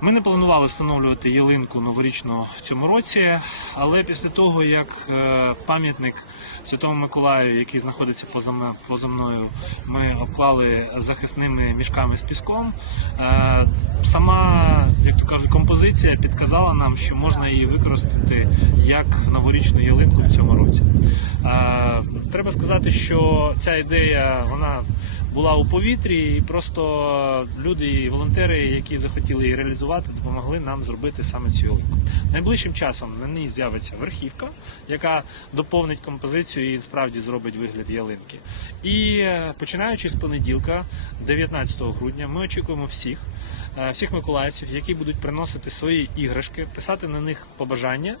Ми не планували встановлювати ялинку новорічну в цьому році, але після того, як е, пам'ятник Святому Миколаю, який знаходиться поза, мною, ми обклали захисними мішками з піском, е, сама, як то кажуть, композиція підказала нам, що можна її використати як новорічну ялинку в цьому році. Е, Треба сказати, що ця ідея вона була у повітрі, і просто люди і волонтери, які захотіли її реалізувати, допомогли нам зробити саме цю ялинку. Найближчим часом на ній з'явиться верхівка, яка доповнить композицію і справді зробить вигляд ялинки. І е, починаючи з понеділка, 19 грудня, ми очікуємо всіх, е, всіх миколаївців, які будуть приносити свої іграшки, писати на них побажання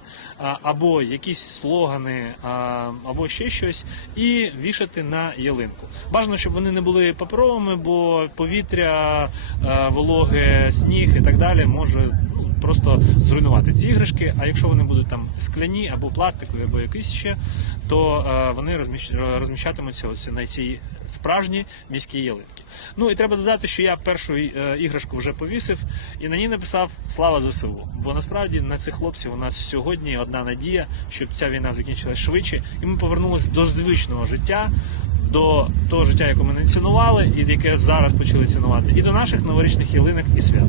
або якісь слогани, або ще щось, і вішати на ялинку. Бажано, щоб вони не були паперовими, бо повітря, е, вологе, сніг і так далі може просто зруйнувати ці іграшки. А якщо вони будуть там скляні або пластикові, або якісь ще, то е, вони розміщатимуться ось на цій справжні міські ялинки. Ну і треба додати, що я першу е, іграшку вже повісив і на ній написав Слава ЗСУ. Бо насправді на цих хлопців у нас сьогодні одна надія, щоб ця війна закінчилась швидше, і ми повернулися до звичного життя. До того життя, яке ми не цінували, і яке зараз почали цінувати, і до наших новорічних ялинок і свят.